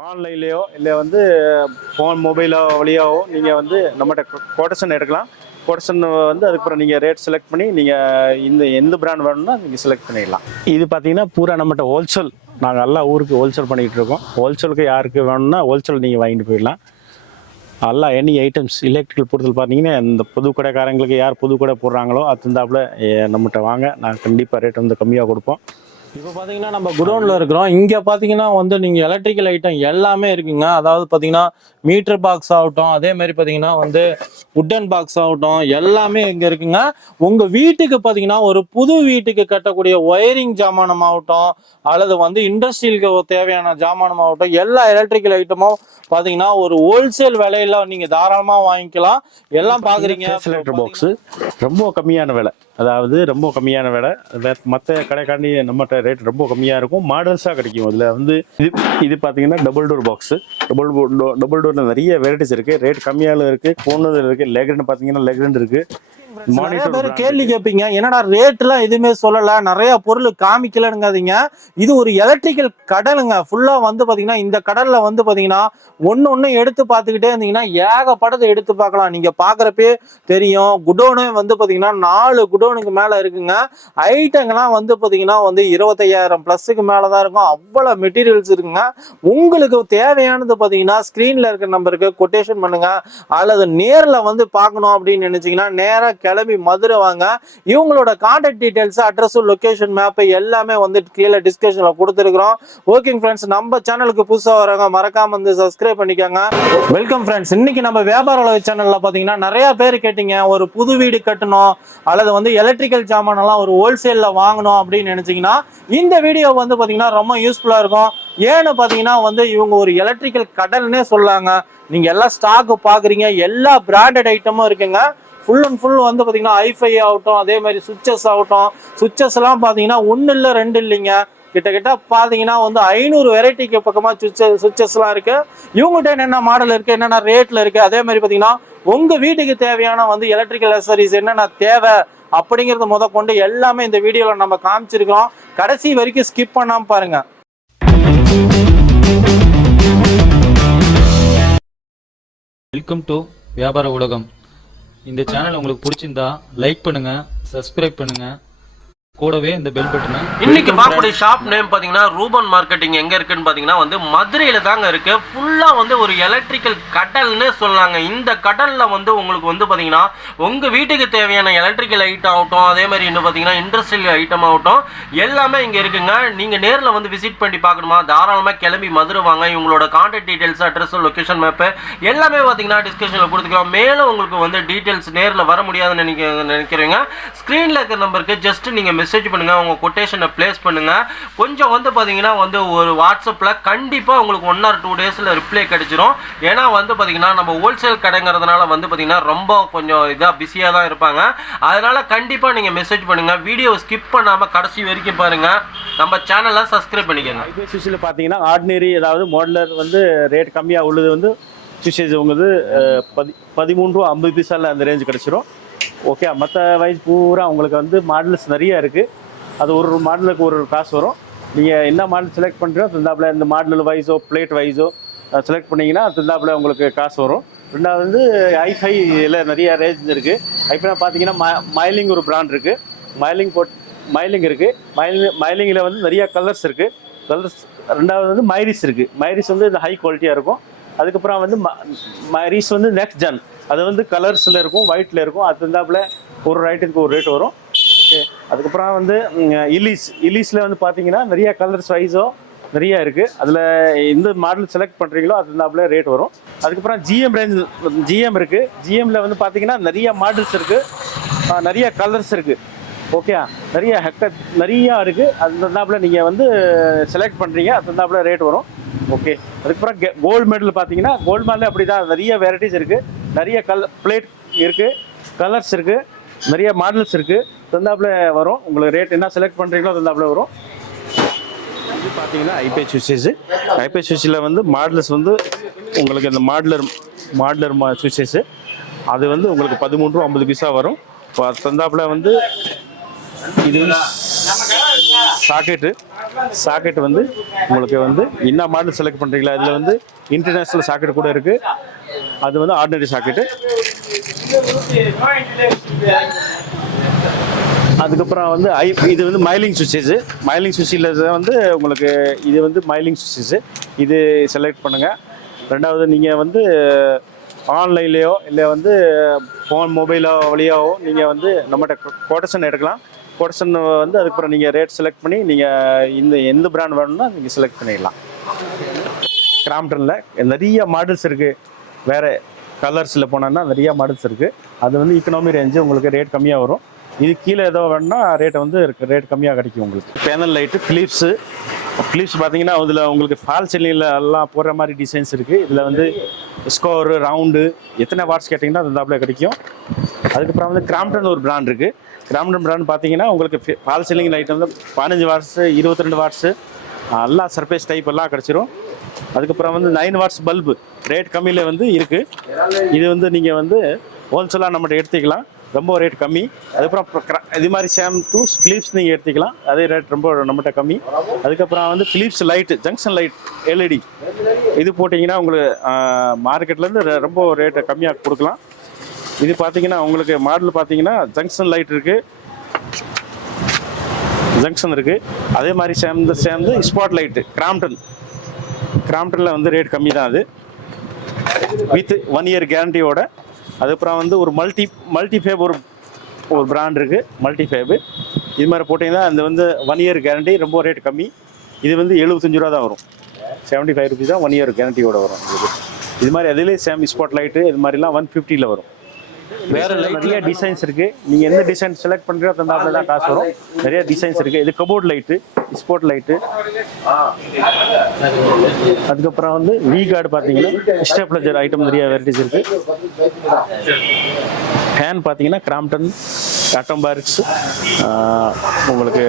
ஆன்லைன்லேயோ இல்லை வந்து ஃபோன் மொபைலோ வழியாவோ நீங்கள் வந்து நம்மகிட்ட கோட்டேஷன் எடுக்கலாம். கோட்டேஷன் வந்து அதுக்கப்புறம் நீங்கள் ரேட் செலக்ட் பண்ணி நீங்கள் எந்த பிராண்ட் வேணும்னா நீங்கள் செலக்ட் பண்ணிடலாம். இது பார்த்தீங்கன்னா பூரா நம்மகிட்ட ஹோல்சேல், நாங்கள் எல்லா ஊருக்கு ஹோல்சேல் பண்ணிக்கிட்டு இருக்கோம். ஹோல்சேலுக்கு யாருக்கு வேணும்னா ஹோல்சேல் நீங்கள் வாங்கிட்டு போயிடலாம். எல்லாம் எனி ஐட்டம்ஸ் எலக்ட்ரிக்கல் பொறுத்தல் பார்த்தீங்கன்னா இந்த புது கடைக்காரங்களுக்கு யார் புது கடை போடுறாங்களோ அது தந்தாப்புல நம்மகிட்ட வாங்க, நாங்கள் கண்டிப்பாக ரேட் வந்து கம்மியாக கொடுப்போம். இப்போ பார்த்தீங்கன்னா நம்ம குடோனில் இருக்கிறோம். இங்கே பார்த்தீங்கன்னா வந்து நீங்கள் எலக்ட்ரிக்கல் ஐட்டம் எல்லாமே இருக்குங்க. அதாவது பார்த்தீங்கன்னா மீட்டர் பாக்ஸ் ஆகட்டும், அதே மாதிரி பார்த்தீங்கன்னா வந்து உட்டன் பாக்ஸ் ஆகட்டும், எல்லாமே இங்கே இருக்குங்க. உங்கள் வீட்டுக்கு பார்த்தீங்கன்னா ஒரு புது வீட்டுக்கு கட்டக்கூடிய ஒயரிங் ஜாமானம் ஆகட்டும், அல்லது வந்து இண்டஸ்ட்ரியலுக்கு தேவையான ஜாமானம் ஆகட்டும், எல்லா எலக்ட்ரிக்கல் ஐட்டமும் பார்த்தீங்கன்னா ஒரு ஹோல்சேல் விலையில நீங்கள் தாராளமாக வாங்கிக்கலாம். எல்லாம் பார்க்குறீங்க. செலக்டர் பாக்ஸு ரொம்ப கம்மியான விலை, அதாவது ரொம்ப கம்மியான விலை. மற்ற கடைக்காண்டி நம்மகிட்ட ரேட் ரொம்ப கம்மியாக இருக்கும், மாடல்ஸாக கிடைக்கும். அதில் வந்து இது பார்த்தீங்கன்னா டபுள் டோர் பாக்ஸு. டபுள் டோரில் நிறைய வெரைட்டிஸ் இருக்குது, ரேட் கம்மியாலும் இருக்குது, போனது இருக்குது. லெக்ரண்ட் பார்த்தீங்கன்னா லெக்ரண்ட் இருக்குது. நிறைய பேர் கேள்வி கேட்பீங்க, என்னடா ரேட்லாம் எதுவுமே சொல்லல, நிறைய பொருள் காமிக்கலங்காதீங்க. இது ஒரு எலக்ட்ரிக்கல் கடலுங்க. ஃபுல்லா வந்து பாத்தீங்கன்னா இந்த கடல்ல வந்து பாத்தீங்கன்னா ஒன்னு எடுத்து பார்த்துக்கிட்டே இருந்தீங்கன்னா ஏகப்படத்தை எடுத்து பார்க்கலாம். நீங்க பாக்குறப்பே தெரியும். குடோனு வந்து பாத்தீங்கன்னா 4 குடோனுக்கு மேல இருக்குங்க. ஐட்டங்கள்லாம் வந்து பாத்தீங்கன்னா வந்து 25,000 பிளஸுக்கு மேலதான் இருக்கும். அவ்வளவு மெட்டீரியல்ஸ் இருக்குங்க. உங்களுக்கு தேவையானது பாத்தீங்கன்னா ஸ்கிரீன்ல இருக்கிற நம்பருக்கு கொட்டேஷன் பண்ணுங்க, அல்லது நேர்ல வந்து பார்க்கணும் அப்படின்னு நினைச்சீங்கன்னா நேரா கிளம்பி மதுரை வாங்க. இவங்களோட contact details, address, location, map எல்லாமே வந்து கீழே டிஸ்கிரிப்ஷன்ல கொடுத்துருக்கோம். ஓகே ஃப்ரெண்ட்ஸ், நம்ம சேனலுக்கு புதுசா வரவங்க மறக்காம வந்து சப்ஸ்கிரைப் பண்ணிக்கோங்க. Welcome friends. இன்னைக்கு நம்ம வியாபார உலக சேனல்ல பாத்தீங்கன்னா நிறைய பேர் கேட்டீங்க, ஒரு புது வீடு கட்டணும் அல்லது வந்து எலக்ட்ரிக்கல் ஜாமான் எல்லாம் ஒரு ஹோல்சேல்ல வாங்கணும் அப்படின்னு நினைச்சீங்கன்னா இந்த வீடியோ வந்து பாத்தீங்கன்னா ரொம்ப யூஸ்ஃபுல்லா இருக்கும். ஏன்னு பாத்தீங்கன்னா வந்து இவங்க ஒரு எலக்ட்ரிக்கல் கடல்னே சொல்லாங்க. நீங்க எல்லாம் ஸ்டாக் பாக்குறீங்க, எல்லா பிராண்டட் ஐட்டமும் இருக்குங்க. ஃபுல் அண்ட் ஃபுல் வந்து பார்த்தீங்கன்னா ஐஃபை ஆகட்டும், அதே மாதிரி சுவிச்சஸ் ஆகட்டும். சுவிச்சஸ் எல்லாம் பார்த்தீங்கன்னா 1 இல்லை 2 இல்லைங்க, கிட்டத்தட்ட பார்த்தீங்கன்னா வந்து 500 வெரைட்டிக்கு பக்கமாக சுவிச்சஸ்லாம் இருக்கு. இவங்ககிட்ட என்னென்ன மாடல் இருக்கு, என்னென்ன ரேட்ல இருக்கு, அதே மாதிரி பார்த்தீங்கன்னா உங்க வீட்டுக்கு தேவையான வந்து எலக்ட்ரிக்கல் அக்சசரிஸ் என்னென்ன தேவை அப்படிங்கிறத முதற்கொண்டு எல்லாமே இந்த வீடியோவில் நம்ம காமிச்சிருக்கோம். கடைசி வரைக்கும் ஸ்கிப் பண்ணாம பாருங்க. வெல்கம் டு வியாபார உலகம். இந்த சேனல் உங்களுக்கு பிடிச்சிருந்தா லைக் பண்ணுங்க, சப்ஸ்கிரைப் பண்ணுங்க, கூடவே இந்த பெல் பட்டனை. இன்னைக்கு பார்க்கக்கூடிய ஷாப் நேம் பாத்தீங்கன்னா ரூபன் மார்க்கெட்டிங். எங்க இருக்குன்னு பாத்தீங்கன்னா வந்து மதுரையில தாங்க இருக்கு. ஃபுல்லா வந்து ஒரு எலக்ட்ரிக்கல் கடல்னு சொல்லாங்க. இந்த கடல்ல வந்து உங்களுக்கு வந்து பாத்தீங்கன்னா உங்க வீட்டுக்கு தேவையான எலக்ட்ரிக்கல் ஐட்டம் ஆகட்டும், அதே மாதிரி இன்னும் பாத்தீங்கன்னா இண்டஸ்ட்ரியல் ஐட்டம் ஆகட்டும், எல்லாமே இங்க இருக்குங்க. நீங்க நேர்ல வந்து விசிட் பண்ணி பார்க்கணுமா, தாராளமா கிளம்பி மதுரை வாங்க. இவங்களோட contact details, address, location, map எல்லாமே பாத்தீங்கன்னா டிஸ்கிரிப்ஷன்ல கொடுத்துக்கலாம். மேலும் உங்களுக்கு வந்து டீடைல்ஸ் நேர்ல வர முடியாதுன்னு நினைக்கிறீங்க, ஸ்கிரீன்ல இருக்கிற நம்பருக்கு ஜஸ்ட் நீங்க மெசேஜ் பண்ணுங்க, உங்க கொட்டேஷனை பிளேஸ் பண்ணுங்க. கொஞ்சம் வந்து பாத்தீங்கன்னா வந்து ஒரு வாட்ஸ்அப்ல கண்டிப்பா உங்களுக்கு 1 or 2 டேஸ்ல ரிப்ளை கிடைச்சிரும். ஏன்னா வந்து பாத்தீங்கன்னா நம்ம ஹோல்சேல் கடைங்கிறதுனால வந்து பாத்தீங்கன்னா ரொம்ப கொஞ்சம் இதா பிஸியா தான் இருப்பாங்க. அதனால கண்டிப்பா நீங்க மெசேஜ் பண்ணுங்க. வீடியோ ஸ்கிப் பண்ணாம கடைசி வரைக்கும் பாருங்க. நம்ம சேனலை சப்ஸ்கிரைப் பண்ணிக்கோங்க. சுவிட்சில் பார்த்தீங்கன்னா ஆர்டினரி, அதாவது மாடலர் வந்து ரேட் கம்மியாக உள்ளது வந்து சுவிட்சஸ் உங்களுக்கு 13 ரூபா 50 பைசால அந்த ரேஞ்சு கிடைச்சிரும். ஓகே, மற்ற வைஸ் பூரா உங்களுக்கு வந்து மாடல்ஸ் நிறைய இருக்குது. அது ஒரு மாடலுக்கு ஒரு காசு வரும். நீங்கள் என்ன மாடல் செலக்ட் பண்ணுறோம் தந்தாப்புல இந்த மாடல் வைஸோ பிளேட் வைஸோ செலக்ட் பண்ணிங்கன்னா தந்தாப்புல உங்களுக்கு காசு வரும். ரெண்டாவது வந்து ஐஃபைல நிறைய ரேஞ்ச் இருக்குது. ஐஃபைனா பார்த்தீங்கன்னா மைலிங் ஒரு பிராண்ட் இருக்குது, மைலிங் இருக்குது. மைலிங்கில் வந்து நிறைய கலர்ஸ் இருக்குது. ரெண்டாவது வந்து மைரிஸ் இருக்குது. மைரிஸ் வந்து இந்த ஹை குவாலிட்டியாக இருக்கும். அதுக்கப்புறம் வந்து மைரிஸ் வந்து நெக்ஸ்ட் ஜென், அது வந்து கலர்ஸில் இருக்கும், ஒயிட்டில் இருக்கும். அது தந்தாப்புல ஒரு ஐட்டத்துக்கு ஒரு ரேட் வரும். ஓகே, அதுக்கப்புறம் வந்து இலீஸில் வந்து பார்த்தீங்கன்னா நிறைய கலர்ஸ் வைஸோ நிறைய இருக்குது. அதில் எந்த மாடல் செலக்ட் பண்ணுறீங்களோ அது தந்தாப்புல ரேட் வரும். அதுக்கப்புறம் ஜிஎம் ரேஞ்ச், ஜிஎம் இருக்குது. ஜிஎம்மில் வந்து பார்த்தீங்கன்னா நிறைய மாடல்ஸ் இருக்குது, நிறைய கலர்ஸ் இருக்குது. ஓகே, நிறையா இருக்குது. அது தந்தாப்புல நீங்கள் வந்து செலக்ட் பண்ணுறீங்க, அது தந்தாப்புல ரேட் வரும். ஓகே, அதுக்கப்புறம் கோல்டு மெடல் பார்த்தீங்கன்னா கோல்டு மெடல் அப்படி தான் நிறைய வெரைட்டிஸ் இருக்குது. நிறைய பிளேட் இருக்குது, கலர்ஸ் இருக்குது, நிறைய மாடல்ஸ் இருக்குது. தந்தாப்புல வரும். உங்களுக்கு ரேட் என்ன செலக்ட் பண்ணுறீங்களோ தந்தாப்புல வரும். இது பார்த்தீங்கன்னா ஐபி சுவிட்சஸ். ஐபி சுவிட்சில் வந்து மாடல்ஸ் வந்து உங்களுக்கு இந்த மாடலர் சுவிட்சஸ் அது வந்து உங்களுக்கு 13 ரூபா 50 பைசா வரும். இப்போ தந்தாப்புல வந்து இது சாக்கெட்டு சாக்கெட் வந்து உங்களுக்கு வந்து என்ன மாடல் செலக்ட் பண்ணுறீங்களா, இதில் வந்து இன்டர்நேஷ்னல் சாக்கெட் கூட இருக்குது. அது வந்து ஆர்டினரி சாக்கெட்டு. அதுக்கப்புறம் வந்து இது வந்து மைலிங் சுவிட்சஸ். மைலிங் சுவிட்சில் வந்து உங்களுக்கு இது வந்து மைலிங் சுவிட்சஸ். இது செலக்ட் பண்ணுங்கள். ரெண்டாவது நீங்கள் வந்து ஆன்லைன்லேயோ இல்லை வந்து ஃபோன் மொபைலோ வழியாவோ நீங்கள் வந்து நம்மகிட்ட கோட்டேஷன் எடுக்கலாம். கோட்டேஷன் வந்து அதுக்கப்புறம் நீங்கள் ரேட் செலக்ட் பண்ணி நீங்கள் எந்த பிராண்ட் வேணும்னா நீங்கள் செலக்ட் பண்ணிடலாம். கிராம்ப்டனில் நிறைய மாடல்ஸ் இருக்குது. வேறு கலர்ஸில் போனோன்னா நிறைய மாடல்ஸ் இருக்குது. அது வந்து எக்கனாமி ரேஞ்சு உங்களுக்கு ரேட் கம்மியாக வரும். இது கீழே ஏதோ வேணும்னா ரேட் கம்மியாக கிடைக்கும் உங்களுக்கு. பேனல் லைட்டு, கிளிப்ஸ் பார்த்தீங்கன்னா அதில் உங்களுக்கு ஃபால் சீலிங்கில் எல்லாம் போடுற மாதிரி டிசைன்ஸ் இருக்குது. இதில் வந்து ஸ்கோரு, ரவுண்டு, எத்தனை வாட்ஸ் கேட்டிங்கன்னா அது அப்படியே கிடைக்கும். அதுக்கப்புறம் வந்து கிராம்ப்டன் ஒரு பிராண்ட் இருக்குது. கிராம்ப்டன் பிராண்ட் பார்த்தீங்கன்னா உங்களுக்கு ஃபால் சீலிங் லைட் வந்து 15 வாட்ஸு, 22 வாட்ஸு எல்லா சர்ஃபேஸ் டைப் எல்லாம் கிடச்சிரும். அதுக்கப்புறம் வந்து 9 வாட்ஸ் பல்பு ரேட் கம்மியில் வந்து இருக்குது. இது வந்து நீங்கள் வந்து ஹோல்சேலாக நம்மகிட்ட எடுத்துக்கலாம், ரொம்ப ரேட் கம்மி. அதுக்கப்புறம் இது மாதிரி சேம் ஃபிலிப்ஸ் நீங்கள் எடுத்துக்கலாம், அதே ரேட் ரொம்ப நம்மகிட்ட கம்மி. அதுக்கப்புறம் வந்து Philips light, junction light LED, இது போட்டிங்கன்னா உங்களுக்கு மார்க்கெட்லேருந்து ரொம்ப ரேட்டை கம்மியாக கொடுக்கலாம். இது பார்த்தீங்கன்னா உங்களுக்கு மாடல் பார்த்தீங்கன்னா ஜங்ஷன் லைட் இருக்குது, ஜங்ஷன் இருக்குது. அதே மாதிரி சேர்ந்து ஸ்பாட் லைட்டு கிராம்ப்டனில் வந்து ரேட் கம்மி தான். அது வித் 1 இயர் கேரண்டியோட. அதுக்கப்புறம் வந்து ஒரு மல்டிஃபேப் ஒரு பிராண்ட் இருக்குது, மல்டிஃபேபு. இது மாதிரி போட்டிங்கன்னா அது வந்து 1 இயர் கேரண்டி, ரொம்ப ரேட் கம்மி. இது வந்து 75 ரூபா தான் வரும். 75 ருபீஸ் தான் 1 இயர் கேரண்டியோட வரும். இது மாதிரி அதிலே ஸ்பாட் லைட்டு இது மாதிரிலாம் 150 வரும். வேறு நிறைய டிசைன்ஸ் இருக்குது. நீங்கள் எந்த டிசைன் செலக்ட் பண்ணுறீங்களோ தந்தாப்புல தான் காசு வரும். நிறைய டிசைன்ஸ் இருக்குது. இது கபோர்ட் லைட்டு, ஸ்பாட் லைட்டு. அதுக்கப்புறம் வந்து வி கார்டு பார்த்தீங்கன்னா ஸ்டெப்லஜர் ஐட்டம் நிறைய வெரைட்டிஸ் இருக்குது. ஃபேன் பார்த்தீங்கன்னா கிராம்ப்டன், ஆட்டோம்பார்க்ஸ், உங்களுக்கு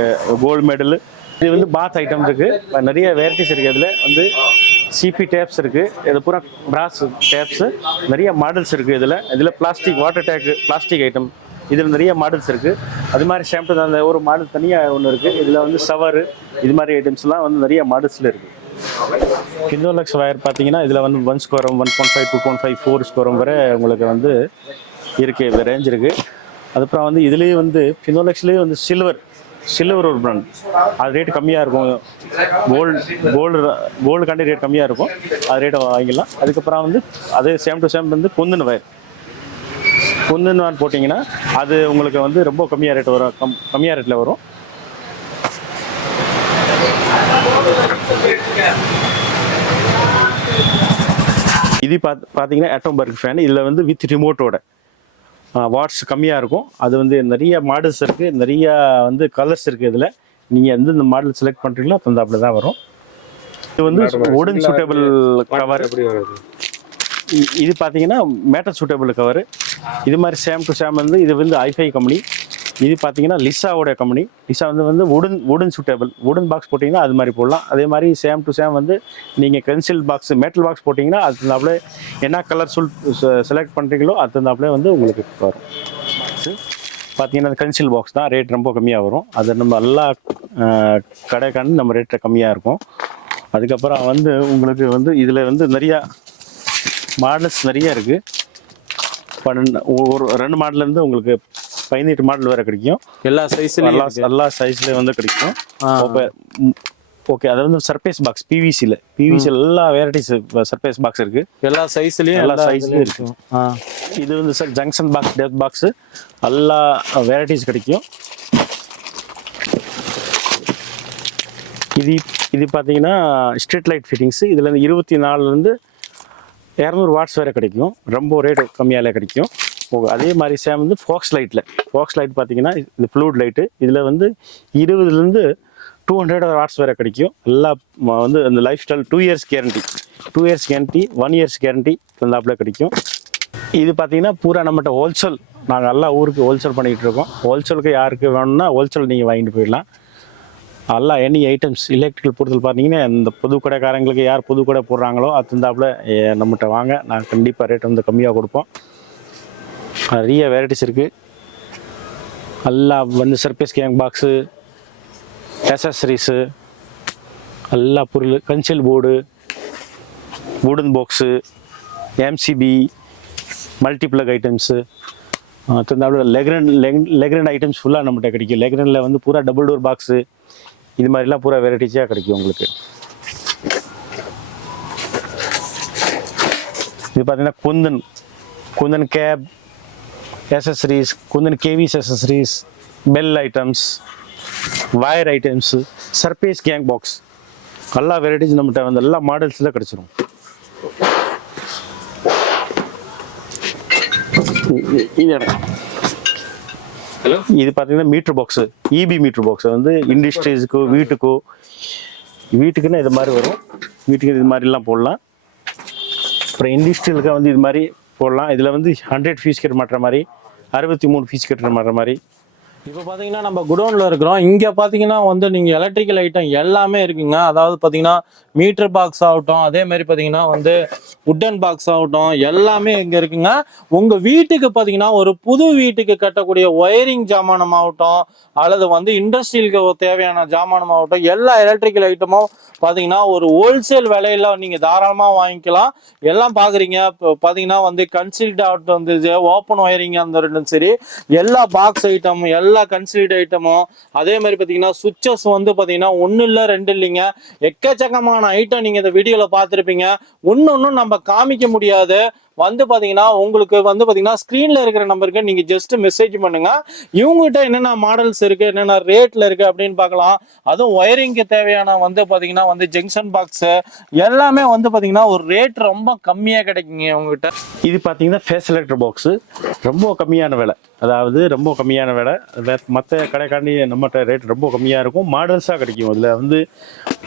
கோல்டு மெடல். இது வந்து பாத் ஐட்டம் இருக்குது, நிறைய வெரைட்டிஸ் இருக்குது. இதில் வந்து சிபி டேப்ஸ் இருக்குது, இது பூரா பிராஸ் டேப்ஸு, நிறைய மாடல்ஸ் இருக்குது. இதில் plastic water tank, plastic item, இதில் நிறைய மாடல்ஸ் இருக்குது. அது மாதிரி ஷாம்பு அந்த ஒரு மாடல் தனியாக ஒன்று இருக்குது. இதில் வந்து ஷவரு இது மாதிரி ஐட்டம்ஸ்லாம் வந்து நிறைய மாடல்ஸில் இருக்குது. கிண்டோலக்ஸ் வயர் பார்த்தீங்கன்னா இதில் வந்து 1 ஸ்கோரம், 1.5, 2.5, 4 ஸ்கோரம் வரை உங்களுக்கு வந்து இருக்குது, ரேஞ்ச் இருக்குது. அதுக்கப்புறம் வந்து இதுலேயே வந்து கிண்டோலக்ஸ்லேயே வந்து சில்வர் ஒரு பிராண்ட், அது ரேட் கம்மியாக இருக்கும். கோல்டு காண்டி ரேட் கம்மியாக இருக்கும், அது ரேட்டை வாங்கிக்கலாம். அதுக்கப்புறம் வந்து அதே சேம் டு சேம் வந்து குந்தன் வயர் போட்டிங்கன்னா அது உங்களுக்கு வந்து ரொம்ப கம்மியாக ரேட் வரும், கம்மியாக ரேட்டில் வரும். இது பார்த்தீங்கன்னா ஆட்டோம்பர்க் ஃபேன். இதில் வந்து வித் ரிமோட்டோட வாட்ஸ் கம்மியாக இருக்கும். அது வந்து நிறைய மாடல்ஸ் இருக்குது, நிறைய வந்து கலர்ஸ் இருக்குது. இதில் நீங்கள் எந்தெந்த மாடல் செலக்ட் பண்ணுறீங்களோ தந்தாப்புல தான் வரும். இது வந்து வுடன் சூட்டபிள் கவர். இது பார்த்தீங்கன்னா மேட்டல் சூட்டபிள் கவர். இது மாதிரி சேம் டு சேம் வந்து இது வந்து ஐஃபை கம்பெனி. இது பார்த்தீங்கன்னா லிசாவோட கம்பெனி. லிசா வந்து வுடன் சூட்டபிள், வுடன் பாக்ஸ் போட்டிங்கன்னா அது மாதிரி போடலாம். அதே மாதிரி சேம் டு சேம் வந்து நீங்கள் பென்சில் பாக்ஸ், மெட்டல் பாக்ஸ் போட்டிங்கன்னா அது தந்தாப்புல என்ன கலர் செலக்ட் பண்ணுறீங்களோ அது தந்தாப்புல வந்து உங்களுக்கு வரும். பார்த்தீங்கன்னா பென்சில் பாக்ஸ் தான் ரேட் ரொம்ப கம்மியாக வரும். அது நம்ம எல்லா கடைக்காண்டு நம்ம ரேட்டை கம்மியாக இருக்கும். அதுக்கப்புறம் வந்து உங்களுக்கு வந்து இதில் வந்து நிறையா மாடல்ஸ் நிறைய இருக்குது. ஒரு 2 மாடல்லேருந்து உங்களுக்கு 18 மாடல் வேறு கிடைக்கும். எல்லா சைஸ்லேயும் வந்து கிடைக்கும். ஓகே, அது வந்து சர்ஃபேஸ் பாக்ஸ், பிவிசியில் எல்லா வெரைட்டிஸ் சர்ஃபேஸ் பாக்ஸ் இருக்குது. எல்லா சைஸ்லேயும் இருக்கும். இது வந்து sir junction box, death box, எல்லா வெரைட்டிஸ் கிடைக்கும். இது பார்த்தீங்கன்னா ஸ்ட்ரீட் லைட் ஃபிட்டிங்ஸு. இதில் 24லேருந்து 200 வாட்ஸ் வேறு கிடைக்கும், ரொம்ப ரேட்டு கம்மியாலே கிடைக்கும். அதே மாதிரி சேம் வந்து ஃபாக்ஸ் லைட் பார்த்தீங்கன்னா இது ஃப்ளூட் லைட்டு. இதில் வந்து 20லேருந்து 200 வாட்ஸ் வேறு கிடைக்கும். எல்லா வந்து அந்த lifestyle 2 years guarantee, 1 years guarantee தந்தாப்புல கிடைக்கும். இது பார்த்தீங்கன்னா பூரா நம்மகிட்ட ஹோல்சேல், நாங்கள் எல்லா ஊருக்கு ஹோல்சேல் பண்ணிகிட்டு இருக்கோம். ஹோல்சேலுக்கு யாருக்கு வேணும்னா ஹோல்சேல் நீங்கள் வாங்கிட்டு போயிடலாம். எல்லா எனி ஐட்டம்ஸ் எலக்ட்ரிக்கல் பொறுத்தல் பார்த்தீங்கன்னா இந்த புது கடைக்காரங்களுக்கு யார் புது கடை போடுறாங்களோ அது தந்தாப்புல நம்மகிட்ட வாங்க, நான் கண்டிப்பாக ரேட் வந்து கம்மியாக கொடுப்போம். நிறைய வெரைட்டிஸ் இருக்குது. எல்லாம் வந்து சர்ஃபேஸ் கேங் பாக்ஸு, அக்சஸரிஸு, எல்லா பொருள் கன்சல் போர்டு, வுடன் பாக்ஸு, MCB, மல்டிப்ளக் ஐட்டம்ஸு, லெக்ரண்ட் ஐட்டம்ஸ் ஃபுல்லாக நம்மகிட்ட கிடைக்கும். லெக்ரண்டில் வந்து பூரா டபுள் டோர் பாக்ஸு, இது மாதிரிலாம் பூரா வெரைட்டிஸாக கிடைக்கும் உங்களுக்கு. இது பார்த்தீங்கன்னா குந்தன் கேப் accessories, குந்தன் கேவிஸ் accessories, bell items, wire items, surface gang box, எல்லா வெரைட்டிஸ் நம்மகிட்ட வந்து எல்லா மாடல்ஸில் கிடச்சிரும். இது பார்த்தீங்கன்னா meter box, EB meter box வந்து இண்டஸ்ட்ரீஸுக்கோ வீட்டுக்குன்னா இது மாதிரி வரும். வீட்டுக்கு இது மாதிரிலாம் போடலாம். அப்புறம் இண்டஸ்ட்ரியலுக்கு வந்து இது மாதிரி போடலாம். இதில் வந்து 100 ஃபீஸ் கட்ட மாட்டுற மாதிரி, 63 ஃபீஸ் கட்டுற மாட்டுற மாதிரி. இப்போ பார்த்தீங்கன்னா நம்ம குடோனில் இருக்கிறோம். இங்கே பார்த்தீங்கன்னா வந்து நீங்கள் எலக்ட்ரிக்கல் ஐட்டம் எல்லாமே இருக்குங்க. அதாவது பார்த்தீங்கன்னா மீட்டர் பாக்ஸ் ஆகட்டும், அதே மாதிரி பார்த்தீங்கன்னா வந்து உட்டன் பாக்ஸ் ஆகட்டும், எல்லாமே இங்கே இருக்குங்க. உங்கள் வீட்டுக்கு பார்த்தீங்கன்னா ஒரு புது வீட்டுக்கு கட்டக்கூடிய ஒயரிங் ஜாமானம் ஆகட்டும், அல்லது வந்து இண்டஸ்ட்ரியலுக்கு தேவையான ஜாமானம் ஆகட்டும், எல்லா எலக்ட்ரிக்கல் ஐட்டமும் பார்த்தீங்கன்னா ஒரு ஹோல்சேல் விலையில நீங்கள் தாராளமாக வாங்கிக்கலாம். எல்லாம் பார்க்குறீங்க. இப்போ பார்த்தீங்கன்னா வந்து கன்சீல்ட் ஆகட்டும், வந்து ஓப்பன் ஒயரிங் அந்த ரெண்டும் சரி, எல்லா பாக்ஸ் ஐட்டம், எல்லா கன்சீல்ட் ஐட்டமும், அதே மாதிரி பார்த்தீங்கன்னா சுவிட்சஸ் வந்து பார்த்தீங்கன்னா 1 இல்லை 2 இல்லைங்க, எக்கச்சக்கமான ஐட்டம் நீங்கள் இந்த வீடியோவில் பார்த்துருப்பீங்க. ஒன்றும் நம்ம காமிக்க முடியாது. வந்து பார்த்தீங்கன்னா உங்களுக்கு வந்து பார்த்தீங்கன்னா ஸ்க்ரீனில் இருக்கிற நம்பருக்கு நீங்கள் ஜஸ்ட் மெசேஜ் பண்ணுங்க. இவங்ககிட்ட என்னென்ன மாடல்ஸ் இருக்குது, என்னென்ன ரேட்டில் இருக்குது அப்படின்னு பார்க்கலாம். அதுவும் ஒயரிங்க்கு தேவையான வந்து பார்த்தீங்கன்னா வந்து ஜங்ஷன் பாக்ஸு எல்லாமே வந்து பார்த்தீங்கன்னா ஒரு ரேட் ரொம்ப கம்மியாக கிடைக்குங்க இவங்ககிட்ட. இது பார்த்தீங்கன்னா ஃபேஸ் செலக்டர் பாக்ஸு, ரொம்ப கம்மியான விலை. அதாவது ரொம்ப கம்மியான விலை. மற்ற கடைக்காண்டி நம்மகிட்ட ரேட் ரொம்ப கம்மியாக இருக்கும். மாடல்ஸாக கிடைக்கும். அதில் வந்து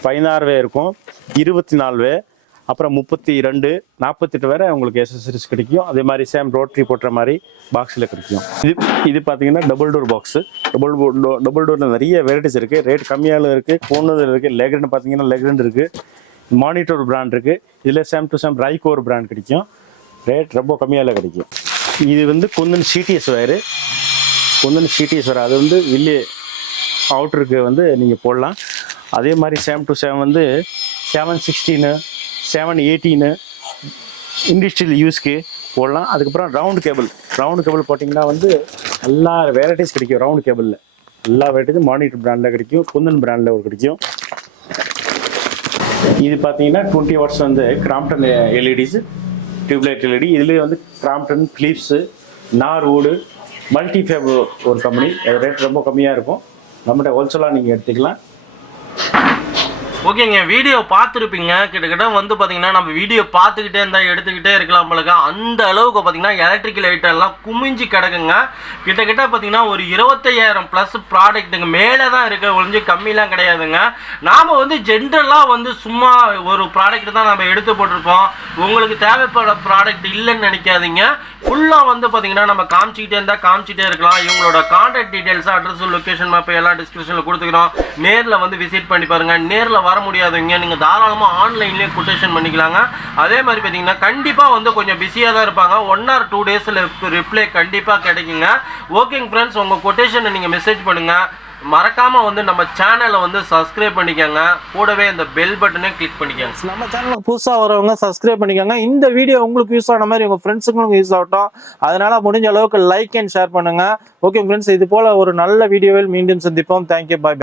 16 வே இருக்கும், 24 வே, அப்புறம் 32, 48 வேற உங்களுக்கு accessories கிடைக்கும். அதே மாதிரி சேம் ரோட்டரி போட்டுற மாதிரி பாக்ஸில் கிடைக்கும். இது பார்த்தீங்கன்னா டபுள் டோர் பாக்ஸு. டபுள் டோரில் நிறைய வெரைட்டிஸ் இருக்குது. ரேட் கம்மியாலும் இருக்குது, போனதில் இருக்குது. லெக்ரண்ட் பார்த்தீங்கன்னா லெக்ரண்ட் இருக்குது, மானிட்டர் பிராண்ட் இருக்குது. இதில் சேம் டு சேம் ரைக்கோ ஒரு பிராண்ட் கிடைக்கும். ரேட் ரொம்ப கம்மியால் கிடைக்கும். இது வந்து குந்தன் CTS வயரு, அது வந்து வில்லே அவுட்டருக்கு வந்து நீங்கள் போடலாம். அதே மாதிரி சேம் டு சேம் வந்து 716, 718 இண்டஸ்ட்ரியல் யூஸ்க்கு போடலாம். அதுக்கப்புறம் ரவுண்ட் கேபிள் போட்டிங்கன்னா வந்து எல்லா வெரைட்டிஸ் கிடைக்கும். ரவுண்ட் கேபிளில் எல்லா வெரைட்டிஸும் மானிட்டர் பிராண்டில் கிடைக்கும், குந்தன் பிராண்டில் ஒரு கிடைக்கும். இது பார்த்தீங்கன்னா 20 வாட்ஸ் வந்து கிராம்ப்டன் LEDs, டியூப்லைட் LED. இதுலேயே வந்து கிராம்ப்டன், பிலிப்ஸு, நார்வுட், மல்டிஃபேப் ஒரு கம்பெனி. ரேட் ரொம்ப கம்மியாக இருக்கும். நம்மகிட்ட ஹோல்சேலாக நீங்கள் எடுத்துக்கலாம். ஓகேங்க, வீடியோ பார்த்துருப்பீங்க. கிட்டத்தட்ட வந்து பார்த்தீங்கன்னா நம்ம வீடியோ பார்த்துக்கிட்டே இருந்தால் எடுத்துக்கிட்டே இருக்கலாம் போலங்க. அந்த அளவுக்கு பார்த்தீங்கன்னா எலக்ட்ரிக்கல் ஐட்டம் எல்லாம் குமிஞ்சு கிடக்குங்க. கிட்டத்தட்ட பார்த்தீங்கன்னா ஒரு 25,000+ ப்ராடக்ட்டுங்க மேலே தான் இருக்க, ஒழிஞ்சு கம்மிலாம் கிடையாதுங்க. நாம் வந்து ஜென்ரலாக வந்து சும்மா ஒரு ப்ராடக்ட் தான் நம்ம எடுத்து போட்டிருப்போம். உங்களுக்கு தேவைப்பட ப்ராடக்ட் இல்லைன்னு நினைக்காதீங்க. ஃபுல்லாக வந்து பார்த்தீங்கன்னா நம்ம காமிச்சிக்கிட்டே இருக்கலாம். இவங்களோட contact details, address, location map எல்லாம் டிஸ்கிரிப்ஷனில் கொடுத்துக்கிறோம். நேரில் வந்து விசிட் பண்ணி பாருங்கள். நேரில் வர முடியாதவங்க நீங்கள் தாராளமாக ஆன்லைன்லேயே கொட்டேஷன் பண்ணிக்கலாங்க. அதே மாதிரி பார்த்தீங்கன்னா கண்டிப்பாக வந்து கொஞ்சம் பிஸியாக தான் இருப்பாங்க. 1 or 2 டேஸில் ரிப்ளை கண்டிப்பாக கிடைக்குங்க. ஓகேங்க ஃப்ரெண்ட்ஸ், உங்கள் கொட்டேஷனை நீங்கள் மெசேஜ் பண்ணுங்கள். மறக்காம வந்து நம்ம சேனலை வந்து சப்ஸ்கிரைப் பண்ணிக்கோங்க. கூடவே இந்த பெல் பட்டனை கிளிக் பண்ணிக்கோங்க. நம்ம சேனலுக்கு புதுசாக வரவங்க சப்ஸ்கிரைப் பண்ணிக்கோங்க. இந்த வீடியோ உங்களுக்கு யூஸ் ஆன மாதிரி உங்கள் ஃப்ரெண்ட்ஸுங்களுக்கு யூஸ் ஆகட்டும். அதனால முடிஞ்ச அளவுக்கு லைக் அண்ட் ஷேர் பண்ணுங்க. ஓகே ஃப்ரெண்ட்ஸ், இது போல ஒரு நல்ல வீடியோவில் மீண்டும் சந்திப்போம். தேங்க்யூ, பாய்.